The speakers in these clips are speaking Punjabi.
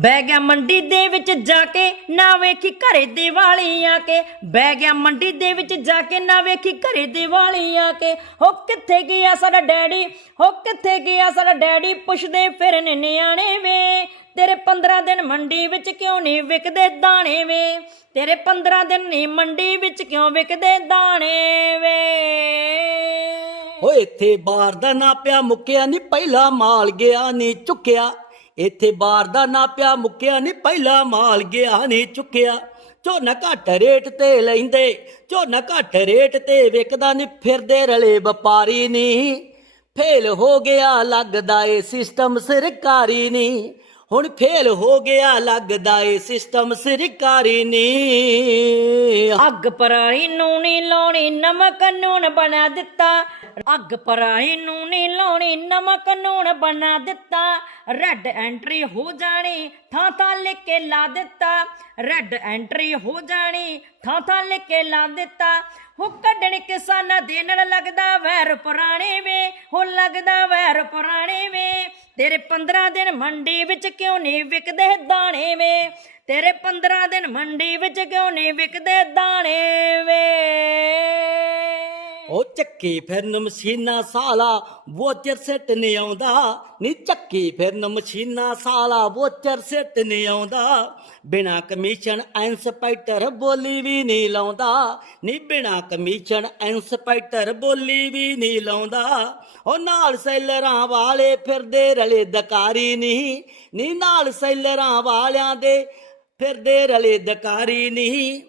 ਬਹਿ ਗਿਆ ਮੰਡੀ ਦੇ ਵਿੱਚ ਜਾ ਕੇ, ਨਾ ਵੇਖੀ ਘਰੇ ਦੀਵਾਲੀ ਆ ਕੇ। ਬਹਿ ਗਿਆ ਮੰਡੀ ਦੇ ਵਿੱਚ ਜਾ ਕੇ, ਨਾ ਵੇਖੀ ਘਰੇ ਦੀਵਾਲੀ ਆ ਕੇ। ਹੋ ਕਿੱਥੇ ਗਿਆ ਸਾਡਾ ਡੈਡੀ? ਹੋ ਕਿੱਥੇ ਗਿਆ ਸਾਡਾ ਡੈਡੀ? ਪੁੱਛਦੇ ਫਿਰਨ ਨਿਆਣੇ ਵੇ। ਤੇਰੇ 15 ਦਿਨ ਮੰਡੀ ਵਿੱਚ ਕਿਉਂ ਨਹੀਂ ਵਿਕਦੇ ਦਾਣੇ ਵੇ? ਤੇਰੇ 15 ਦਿਨ ਨਹੀਂ ਮੰਡੀ ਵਿੱਚ ਕਿਉਂ ਵਿਕਦੇ ਦਾਣੇ ਵੇ? ਓ ਇੱਥੇ ਬਾਹਰ ਦਾ ਨਾ ਪਿਆ, ਮੁੱਕਿਆ ਨਹੀਂ ਪਹਿਲਾ ਮਾਲ ਗਿਆ, ਨਹੀਂ ਚੁੱਕਿਆ। ਇੱਥੇ ਬਾਰ ਦਾ ਨਾਪਿਆ ਮੁੱਕਿਆ ਨਹੀਂ ਪਹਿਲਾ ਮਾਲ ਗਿਆ ਨਹੀਂ ਚੁੱਕਿਆ। ਝੋਨਾ ਘੱਟ ਰੇਟ ਤੇ ਲੈਂਦੇ, ਝੋਨਾ ਘੱਟ ਰੇਟ ਤੇ ਵਿਕਦਾ ਨਹੀਂ ਫਿਰਦੇ ਰਲੇ ਵਪਾਰੀ ਨਹੀਂ ਫੇਲ ਹੋ ਗਿਆ ਲੱਗਦਾ ਏ ਸਿਸਟਮ ਸਰਕਾਰੀ ਨਹੀਂ ਹੁਣ ਫੇਲ ਹੋ ਗਿਆ ਲੱਗਦਾ ਏ ਸਿਸਟਮ ਸਰਕਾਰੀ ਨਹੀਂ ਅੱਗ ਪਰਾਈ ਨੂੰ ਨੀ ਲਾਉਣੀ, ਨਮਕ ਨੂਣ ਬਣਾ ਦਿੱਤਾ। ਅੱਗ ਪਰਾਈ ਨੂੰ ਨੀ ਲਾਉਣੀ, ਨਮਕ ਨੂਣ ਬਣਾ ਦਿੱਤਾ। ਰੈੱਡ ਐਂਟਰੀ ਹੋ ਜਾਣੀ ਥਾਂ ਥਾਂ ਲਿਖ ਕੇ ਲਾ ਦਿੱਤਾ। ਰੈੱਡ ਐਂਟਰੀ ਹੋ ਜਾਣੀ ਥਾਂ ਥਾਂ ਲਿਖ ਕੇ ਲਾ ਦਿੱਤਾ। ਹੋ ਕੱਢਣ ਕਿਸਾਨਾਂ ਦੇ ਨਾਲ ਲੱਗਦਾ ਵੈਰ ਪੁਰਾਣੇ ਵੇ, ਹੋ ਲੱਗਦਾ ਵੈਰ ਪੁਰਾਣੇ ਵੇ। ਤੇਰੇ 15 ਦਿਨ ਮੰਡੀ ਵਿੱਚ ਕਿਉਂ ਨਹੀਂ ਵਿਕਦੇ ਦਾਣੇ ਵੇ? ਤੇਰੇ 15 ਦਿਨ ਮੰਡੀ ਵਿੱਚ ਕਿਉਂ ਨਹੀਂ ਵਿਕਦੇ ਦਾਣੇ ਵੇ? ਉਹ ਚੱਕੀ ਫਿਰਨ ਮਸ਼ੀਨਾ ਸਾਲਾ ਵੋਚਰ ਸੈੱਟ ਨਹੀਂ ਆਉਂਦਾ। ਨੀ ਚੱਕੀ ਫਿਰਨ ਮਸ਼ੀਨਾ ਸਾਲਾ ਵੋਚਰ ਸੈੱਟ ਨਹੀਂ ਆਉਂਦਾ। ਬਿਨਾ ਕਮਿਸ਼ਨ ਇੰਸਪੈਕਟਰ ਬੋਲੀ ਵੀ ਨਹੀਂ ਲਾਉਂਦਾ। ਨੀ ਬਿਨਾ ਕਮਿਸ਼ਨ ਇੰਸਪੈਕਟਰ ਬੋਲੀ ਵੀ ਨਹੀਂ ਲਾਉਂਦਾ। ਉਹ ਨਾਲ ਸੈਲਰਾਂ ਵਾਲੇ ਫਿਰਦੇ ਰਲੇ ਦਕਾਰੀ ਨਹੀਂ ਨੀ ਨਾਲ ਸੈਲਰਾਂ ਵਾਲਿਆਂ ਦੇ ਫਿਰਦੇ ਰਲੇ ਦਕਾਰੀ ਨਹੀਂ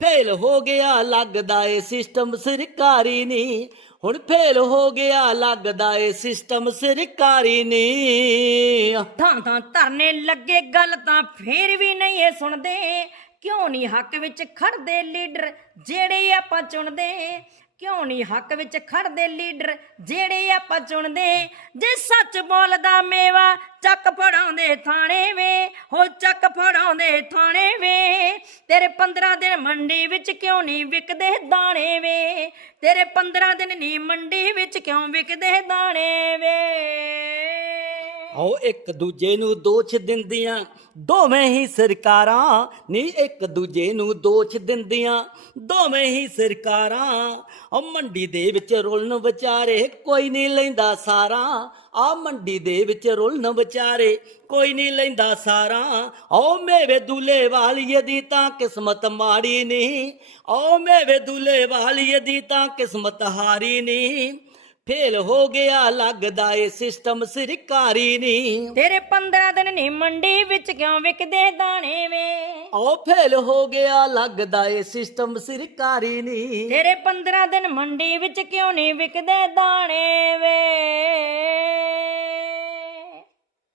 ਫੇਲ ਹੋ ਗਿਆ ਲੱਗਦਾ ਏ ਸਿਸਟਮ ਸਰਕਾਰੀ ਨਹੀਂ ਹੁਣ ਫੇਲ ਹੋ ਗਿਆ ਲੱਗਦਾ ਏ ਸਿਸਟਮ ਸਰਕਾਰੀ ਨਹੀਂ ਥਾਂ ਥਾਂ ਧਰਨੇ ਲੱਗੇ ਗੱਲ ਤਾਂ ਫੇਰ ਵੀ ਨਹੀਂ ਇਹ ਸੁਣਦੇ। ਕਿਉਂ ਨਹੀਂ ਹੱਕ ਵਿੱਚ ਖੜਦੇ ਲੀਡਰ ਜਿਹੜੇ ਆਪਾਂ ਚੁਣਦੇ। ਕਿਉਂ ਨਹੀਂ ਹੱਕ ਵਿੱਚ ਖੜਦੇ ਲੀਡਰ ਜਿਹੜੇ ਆਪਾਂ ਚੁਣਦੇ? ਜੇ ਸੱਚ ਬੋਲਦਾ ਮੇਵਾ, ਚੱਕ ਫੜਾਉਂਦੇ ਥਾਣੇ ਵੇ। ਹੋ ਚੱਕ ਫੜਾਉਂਦੇ ਥਾਣੇ ਵੇ। ਤੇਰੇ 15 ਦਿਨ ਮੰਡੀ ਵਿੱਚ ਕਿਉਂ ਨਹੀਂ ਵਿਕਦੇ ਦਾਣੇ ਵੇ? ਤੇਰੇ 15 ਦਿਨ ਨਹੀਂ ਮੰਡੀ ਵਿੱਚ ਕਿਉਂ ਵਿਕਦੇ ਦਾਣੇ ਵੇ? ਆਓ ਇੱਕ ਦੂਜੇ ਨੂੰ ਦੋਸ਼ ਦਿੰਦੀਆਂ। ਦੋਵੇਂ ਹੀ ਸਰਕਾਰਾਂ, ਨੀ ਇੱਕ ਦੂਜੇ ਨੂੰ ਦੋਸ਼ ਦਿੰਦੀਆਂ। ਦੋਵੇਂ ਹੀ ਸਰਕਾਰਾਂ ਉਹ ਮੰਡੀ ਦੇ ਵਿੱਚ ਰੁਲਣ ਵਿਚਾਰੇ, ਕੋਈ ਨਹੀਂ ਲੈਂਦਾ ਸਾਰਾ। ਆ ਮੰਡੀ ਦੇ ਵਿੱਚ ਰੁਲਣ ਵਿਚਾਰੇ, ਕੋਈ ਨਹੀਂ ਲੈਂਦਾ ਸਾਰਾ। ਓ ਮੇਵੇ ਦੁਲੇ ਵਾਲੀਏ ਦੀ ਤਾਂ ਕਿਸਮਤ ਮਾੜੀ ਨਹੀਂ ਓ ਮੇਵੇ ਦੁਲੇ ਵਾਲੀਏ ਦੀ ਤਾਂ ਕਿਸਮਤ ਹਾਰੀ ਨਹੀਂ ਫੇਲ ਹੋ ਗਿਆ ਲੱਗਦਾ ਏ ਸਿਸਟਮ ਸਰਕਾਰੀ ਨਹੀਂ ਤੇਰੇ 15 ਦਿਨ ਨਹੀਂ ਮੰਡੀ ਵਿੱਚ ਕਿਉਂ ਵਿਕਦੇ ਦਾਣੇ ਵੇ? ਆਓ ਫੇਲ ਹੋ ਗਿਆ ਲੱਗਦਾ ਏ ਸਿਸਟਮ ਸਰਕਾਰੀ ਨਹੀਂ ਤੇਰੇ 15 ਦਿਨ ਮੰਡੀ ਵਿੱਚ ਕਿਉਂ ਨਹੀਂ ਵਿਕਦੇ ਦਾਣੇ